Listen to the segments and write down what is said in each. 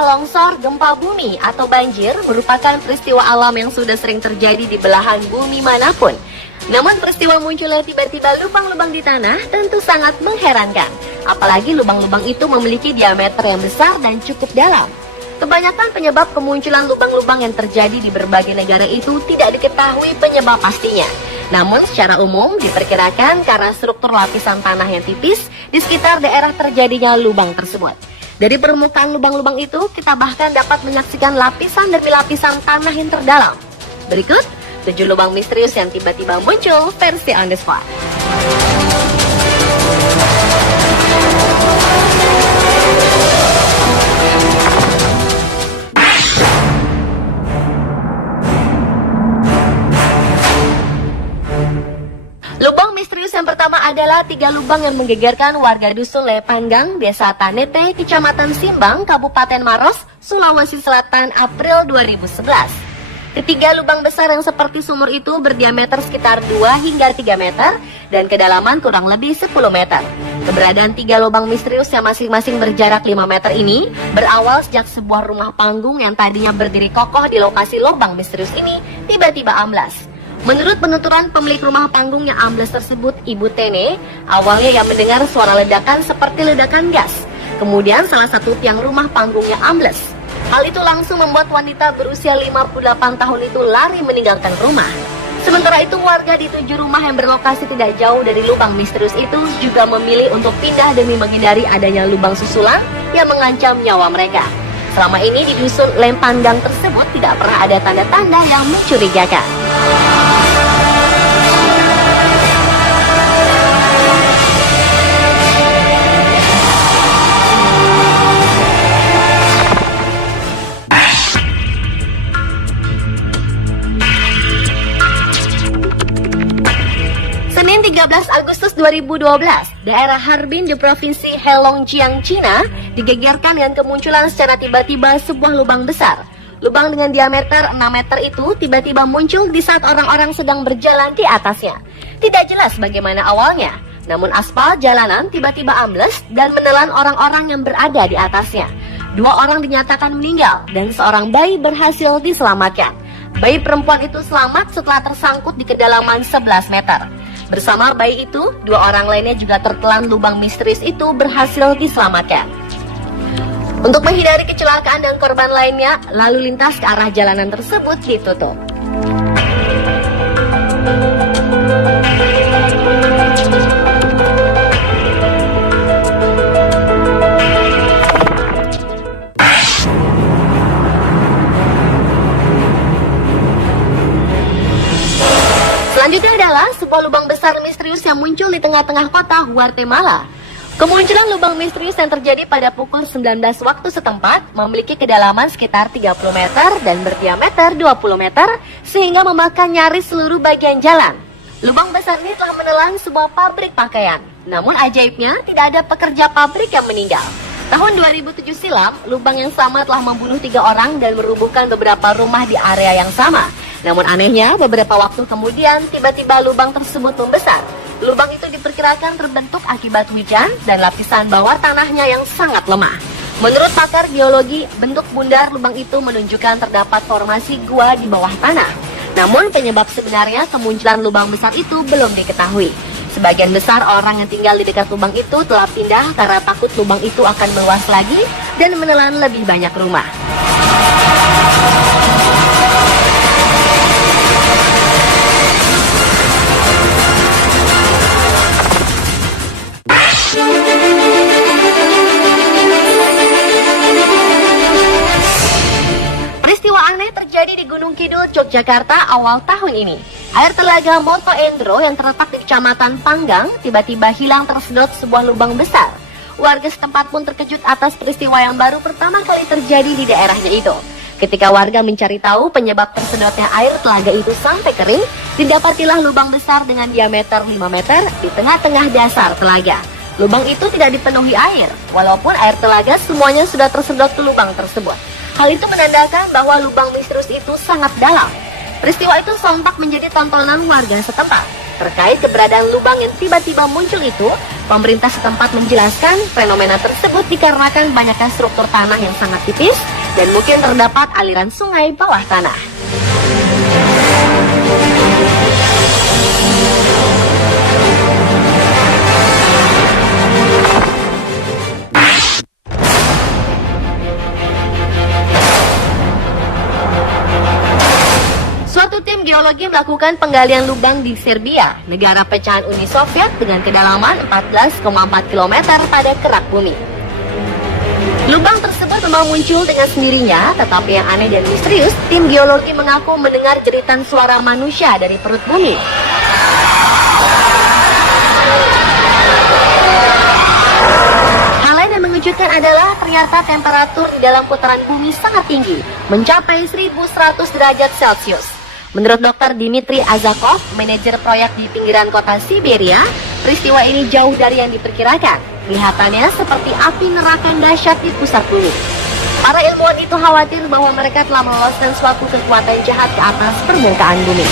Fenomena longsor, gempa bumi, atau banjir merupakan peristiwa alam yang sudah sering terjadi di belahan bumi manapun. Namun peristiwa munculnya tiba-tiba lubang-lubang di tanah tentu sangat mengherankan. Apalagi lubang-lubang itu memiliki diameter yang besar dan cukup dalam. Kebanyakan penyebab kemunculan lubang-lubang yang terjadi di berbagai negara itu tidak diketahui penyebab pastinya. Namun secara umum diperkirakan karena struktur lapisan tanah yang tipis di sekitar daerah terjadinya lubang tersebut. Dari permukaan lubang-lubang itu, kita bahkan dapat menyaksikan lapisan demi lapisan tanah yang terdalam. Berikut 7 lubang misterius yang tiba-tiba muncul versi on the spot. Lubang misterius yang pertama adalah 3 lubang yang menggegerkan warga dusun Lepanggang, Desa Tanete, Kecamatan Simbang, Kabupaten Maros, Sulawesi Selatan, April 2011. Ketiga lubang besar yang seperti sumur itu berdiameter sekitar 2 hingga 3 meter dan kedalaman kurang lebih 10 meter. Keberadaan 3 lubang misterius yang masing-masing berjarak 5 meter ini berawal sejak sebuah rumah panggung yang tadinya berdiri kokoh di lokasi lubang misterius ini tiba-tiba amblas. Menurut penuturan pemilik rumah panggung yang ambles tersebut, Ibu Tene, awalnya ia mendengar suara ledakan seperti ledakan gas. Kemudian salah satu tiang rumah panggungnya ambles. Hal itu langsung membuat wanita berusia 58 tahun itu lari meninggalkan rumah. Sementara itu warga di 7 rumah yang berlokasi tidak jauh dari lubang misterius itu juga memilih untuk pindah demi menghindari adanya lubang susulan yang mengancam nyawa mereka. Selama ini di dusun Lempanggang tersebut tidak pernah ada tanda-tanda yang mencurigakan. Senin 13 Agustus 2012, daerah Harbin di Provinsi Heilongjiang, Cina, digegerkan dengan kemunculan secara tiba-tiba sebuah lubang besar. Lubang dengan diameter 6 meter itu tiba-tiba muncul di saat orang-orang sedang berjalan di atasnya. Tidak jelas bagaimana awalnya, namun aspal jalanan tiba-tiba ambles dan menelan orang-orang yang berada di atasnya. 2 orang dinyatakan meninggal dan seorang bayi berhasil diselamatkan. Bayi perempuan itu selamat setelah tersangkut di kedalaman 11 meter. Bersama bayi itu, 2 orang lainnya juga tertelan lubang misterius itu berhasil diselamatkan. Untuk menghindari kecelakaan dan korban lainnya, lalu lintas ke arah jalanan tersebut ditutup. Selanjutnya adalah sebuah lubang besar misterius yang muncul di tengah-tengah kota Guatemala. Kemunculan lubang misterius yang terjadi pada pukul 19 waktu setempat memiliki kedalaman sekitar 30 meter dan berdiameter 20 meter sehingga memakan nyaris seluruh bagian jalan. Lubang besar ini telah menelan sebuah pabrik pakaian. Namun ajaibnya tidak ada pekerja pabrik yang meninggal. Tahun 2007 silam, lubang yang sama telah membunuh 3 orang dan merubuhkan beberapa rumah di area yang sama. Namun anehnya, beberapa waktu kemudian tiba-tiba lubang tersebut membesar. Lubang itu diperkirakan terbentuk akibat hujan dan lapisan bawah tanahnya yang sangat lemah. Menurut pakar geologi, bentuk bundar lubang itu menunjukkan terdapat formasi gua di bawah tanah. Namun penyebab sebenarnya kemunculan lubang besar itu belum diketahui. Sebagian besar orang yang tinggal di dekat lubang itu telah pindah karena takut lubang itu akan meluas lagi dan menelan lebih banyak rumah. Peristiwa aneh terjadi di Gunung Kidul, Yogyakarta awal tahun ini. Air telaga Moto Endro yang terletak di Kecamatan Panggang tiba-tiba hilang tersedot sebuah lubang besar. Warga setempat pun terkejut atas peristiwa yang baru pertama kali terjadi di daerahnya itu. Ketika warga mencari tahu penyebab tersedotnya air telaga itu sampai kering, didapatilah lubang besar dengan diameter 5 meter di tengah-tengah dasar telaga. Lubang itu tidak dipenuhi air, walaupun air telaga semuanya sudah tersedot ke lubang tersebut. Hal itu menandakan bahwa lubang misterius itu sangat dalam. Peristiwa itu sontak menjadi tontonan warga setempat. Terkait keberadaan lubang yang tiba-tiba muncul itu, pemerintah setempat menjelaskan fenomena tersebut dikarenakan banyaknya struktur tanah yang sangat tipis dan mungkin terdapat aliran sungai bawah tanah. Suatu tim geologi melakukan penggalian lubang di Serbia, negara pecahan Uni Soviet dengan kedalaman 14,4 km pada kerak bumi. Lubang tersebut memang muncul dengan sendirinya, tetapi yang aneh dan misterius, tim geologi mengaku mendengar jeritan suara manusia dari perut bumi. Hal lain yang mengejutkan adalah ternyata temperatur di dalam putaran bumi sangat tinggi, mencapai 1100 derajat Celcius. Menurut Dr. Dmitry Azakov, manajer proyek di pinggiran kota Siberia, peristiwa ini jauh dari yang diperkirakan. Kelihatannya seperti api neraka dahsyat di pusat bumi. Para ilmuwan itu khawatir bahwa mereka telah meloloskan suatu kekuatan jahat ke atas permukaan bumi.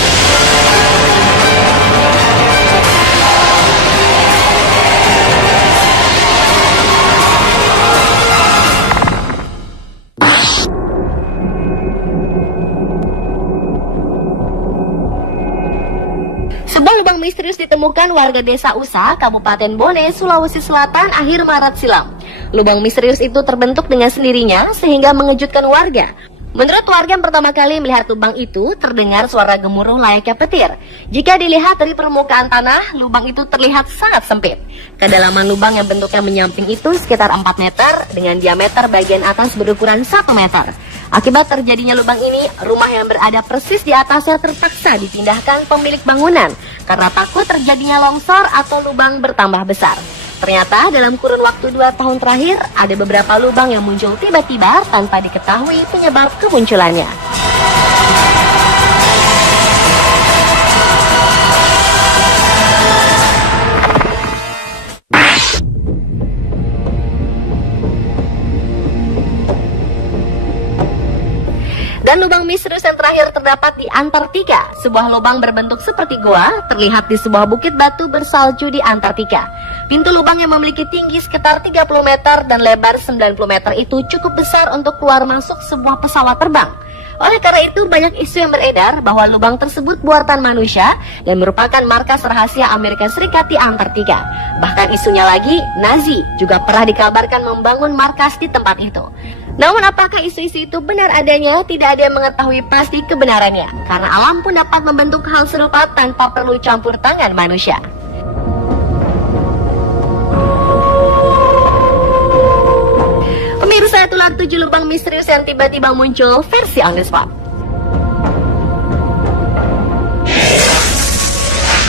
Sebuah lubang misterius ditemukan warga desa Usa, Kabupaten Bone, Sulawesi Selatan akhir Maret silam. Lubang misterius itu terbentuk dengan sendirinya sehingga mengejutkan warga. Menurut warga yang pertama kali melihat lubang itu, terdengar suara gemuruh layaknya petir. Jika dilihat dari permukaan tanah, lubang itu terlihat sangat sempit. Kedalaman lubang yang bentuknya menyamping itu sekitar 4 meter dengan diameter bagian atas berukuran 1 meter. Akibat terjadinya lubang ini, rumah yang berada persis di atasnya terpaksa dipindahkan pemilik bangunan karena takut terjadinya longsor atau lubang bertambah besar. Ternyata dalam kurun waktu 2 tahun terakhir, ada beberapa lubang yang muncul tiba-tiba tanpa diketahui penyebab kemunculannya. Dan lubang misterius yang terakhir terdapat di Antartika. Sebuah lubang berbentuk seperti goa terlihat di sebuah bukit batu bersalju di Antartika. Pintu lubang yang memiliki tinggi sekitar 30 meter dan lebar 90 meter itu cukup besar untuk keluar masuk sebuah pesawat terbang. Oleh karena itu, banyak isu yang beredar bahwa lubang tersebut buatan manusia dan merupakan markas rahasia Amerika Serikat di Antartika. Bahkan isunya lagi, Nazi juga pernah dikabarkan membangun markas di tempat itu. Namun apakah isu-isu itu benar adanya? Tidak ada yang mengetahui pasti kebenarannya, karena alam pun dapat membentuk hal serupa tanpa perlu campur tangan manusia. Pemirsa, itulah 7 lubang misterius yang tiba-tiba muncul versi on the spot.